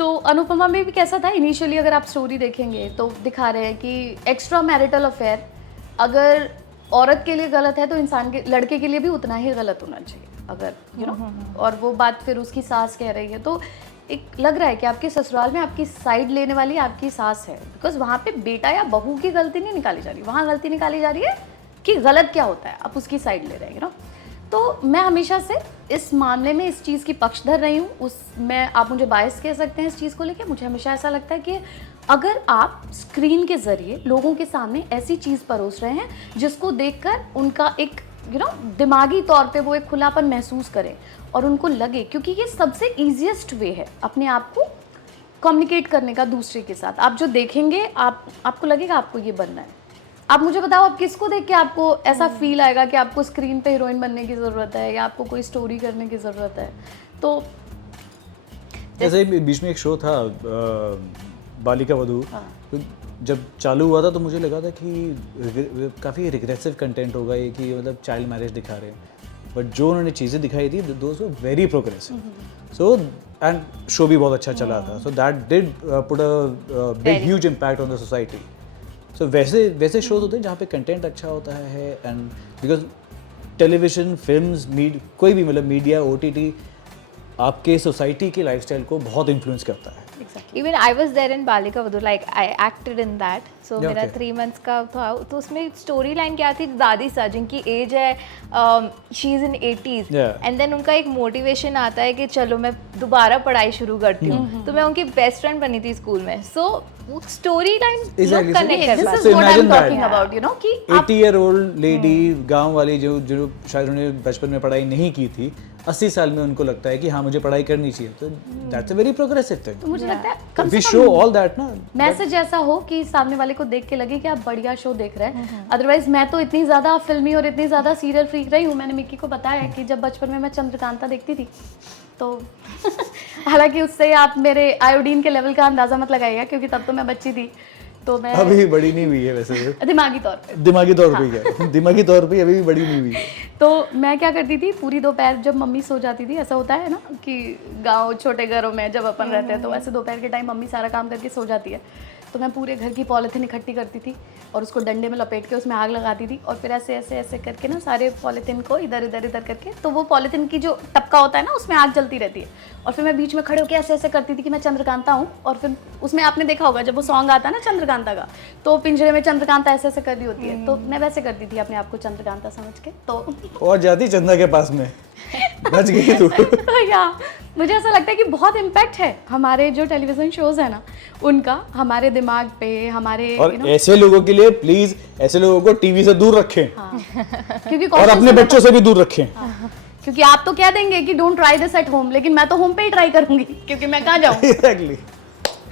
तो अनुपमा में भी कैसा था इनिशियली, अगर आप स्टोरी देखेंगे तो दिखा रहे हैं कि एक्स्ट्रा मैरिटल अफेयर अगर औरत के लिए गलत है तो इंसान के लड़के के लिए भी उतना ही गलत होना चाहिए, अगर यू नो और वो बात फिर उसकी सास कह रही है, तो एक लग रहा है कि आपके ससुराल में आपकी साइड लेने वाली आपकी सास है, बिकॉज वहाँ पे बेटा या बहू की गलती नहीं निकाली जा रही, वहाँ गलती निकाली जा रही है कि गलत क्या होता है, आप उसकी साइड ले रहे हैं, यू नो। तो मैं हमेशा से इस मामले में इस चीज़ की पक्षधर रही हूँ, मैं आप मुझे बायस कह सकते हैं इस चीज़ को लेकर। मुझे हमेशा ऐसा लगता है कि अगर आप स्क्रीन के ज़रिए लोगों के सामने ऐसी चीज़ परोस रहे हैं जिसको देखकर उनका एक दिमागी तौर पे वो एक खुलापन महसूस करें और उनको लगे, क्योंकि ये सबसे ईजीएस्ट वे है अपने आप को कम्युनिकेट करने का दूसरे के साथ। आप जो देखेंगे आपको लगेगा आपको ये बनना है। आप मुझे बताओ, आप किसको देख के आपको ऐसा फील आएगा कि आपको स्क्रीन पे हीरोइन बनने की ज़रूरत है या आपको कोई स्टोरी करने की ज़रूरत है? तो जैसे बीच में एक शो था बालिका वधू, तो जब चालू हुआ था तो मुझे लगा था कि काफ़ी रिग्रेसिव कंटेंट होगा ये, कि मतलब चाइल्ड मैरिज दिखा रहे हैं, बट जो उन्होंने चीज़ें दिखाई थी those were very progressive. So and show भी बहुत अच्छा चला था, so that did put a big huge impact on the society. So वैसे शोज होते हैं जहाँ पे कंटेंट अच्छा होता है, एंड बिकॉज टेलीविजन, फिल्म्स, कोई भी मतलब मीडिया, OTT आपके सोसाइटी की लाइफस्टाइल को बहुत इन्फ्लुएंस करता है। Even I was there in Balika Vadhu, like I acted in that. So मेरा 3 months का था, तो उसमें स्टोरी लाइन क्या थी, दादी सा जिनकी एज है she is in 80s, and then उनका एक मोटिवेशन आता है कि चलो मैं दोबारा पढ़ाई शुरू करती हूँ। तो मैं उनकी बेस्ट फ्रेंड बनी थी स्कूल में। सो स्टोरी लाइन लोग कनेक्ट कर पाते हैं। This is what I'm talking about, you know, कि 80-year-old लेडी, गांव वाली जो शायद उन्होंने बचपन में पढ़ाई नहीं की थी, 80 साल में उनको लगता है कि हाँ मुझे पढ़ाई करनी चाहिए, तो that's a very progressive thing. तो मुझे लगता है कम वी से शो कम ऑल दैट ना, मैसेज ऐसा हो कि सामने वाले को देख के लगे कि आप बढ़िया शो देख रहे हैं। अदरवाइज मैं तो इतनी ज़्यादा फिल्मी और इतनी ज़्यादा सीरियल फ्रीक रही हूँ। मैंने मिक्की को बताया कि जब बचपन में मैं चंद्रकांता देखती थी तो हालांकि उससे आप मेरे आयोडीन के लेवल का अंदाज़ा मत लगाइएगा, क्योंकि तब तो मैं बच्ची थी। तो मैं अभी बड़ी नहीं हुई है वैसे, दिमागी तौर पे दिमागी तौर पे क्या, दिमागी तौर पे अभी भी बड़ी नहीं हुई है। तो मैं क्या करती थी, पूरी दोपहर जब मम्मी सो जाती थी, ऐसा होता है ना कि गांव छोटे घरों में जब अपन रहते हैं तो ऐसे दोपहर के टाइम मम्मी सारा काम करके सो जाती है, तो मैं पूरे घर की पॉलीथीन इकट्ठी करती थी और उसको डंडे में लपेट के उसमें आग लगाती थी, और फिर ऐसे ऐसे ऐसे करके ना सारे पॉलीथीन को इधर इधर इधर करके, तो वो पॉलीथीन की जो टपका होता है ना उसमें आग जलती रहती है, और फिर मैं बीच में खड़े होकर ऐसे ऐसे करती थी कि मैं चंद्रकांता हूँ। और फिर उसमें आपने देखा होगा जब वो सॉन्ग आता है ना चंद्रकांता का, तो पिंजरे में चंद्रकांता ऐसे ऐसे कर रही होती है, तो मैं वैसे करती थी अपने आप को चंद्रकांता समझ के। तो और जाती चंदा के पास में बच गई तू। तो या मुझे ऐसा लगता है कि बहुत इम्पैक्ट है हमारे जो टेलीविजन शोज है ना उनका हमारे दिमाग पे, हमारे और ऐसे लोगों के लिए प्लीज, ऐसे लोगों को टीवी से दूर रखें। क्योंकि और अपने बच्चों से भी दूर रखें। क्योंकि आप तो कह देंगे कि don't try this at home, लेकिन मैं तो होम पे ही ट्राई करूंगी, क्योंकि मैं कहाँ जाऊँ। Exactly.